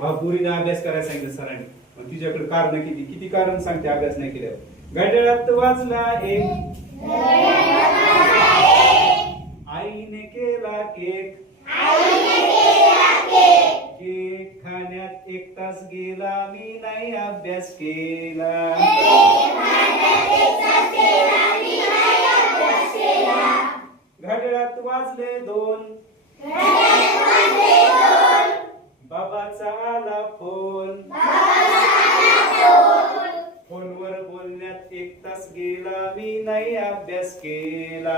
भापुरीने अभ्यास करायला सांगितलं सरांनी. मग तिच्याकडे कारण किती? किती कारण सांगते अभ्यास नाही केल्यावर? घड्याळात वाजला एक. आईने केला केक. केक खाण्यात एक तास गेला मी नाही अभ्यास केला. घड्याळात वाजले दोन. बाबाचा आला फोन. फोनवर बोलण्यात एक तास गेला मी नाही अभ्यास केला.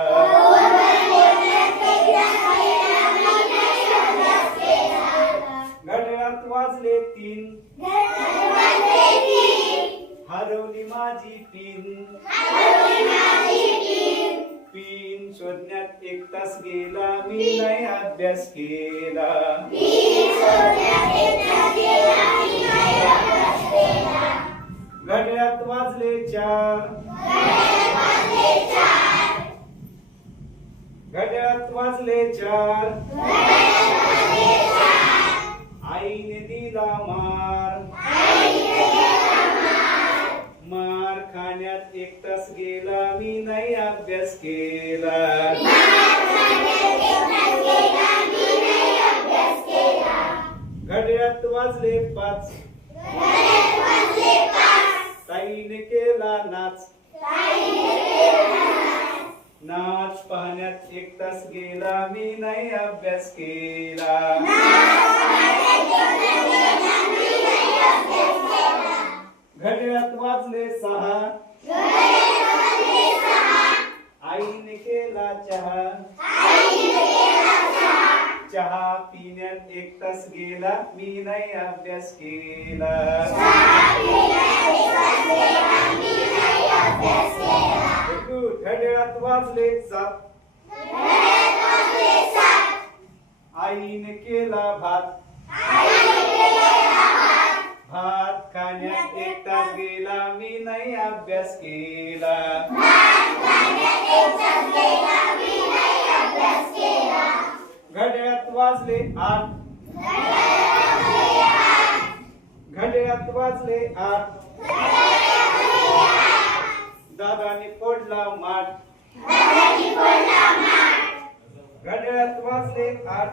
घड्याळात वाजले तीन. हरवली माझी पिन. एक तास गेला मी नाही अभ्यास केला. घड्यात वाजले चार. घड्यात वाजले चार. आईने दिला मार. मार खाण्यात एक तास गेला मी नाही अभ्यास केला. घड्याळात वाजले पाच. ताईने केला नाच. नाच. पाहण्यात एक तास गेला मी नाही अभ्यास केला. घड्याळात वाजले सहा. आईने केला चहा. चहा शाळेत एक तास गेला मी नाही अभ्यास केला. Good. वाजले सात. आईने केला भात. भात खाण्यात एक तास गेला मी नाही अभ्यास केला. वाजले आठ. घड्याळात वाजले आठ. दादाने फोडला माठ. घड्याळात वाजले आठ.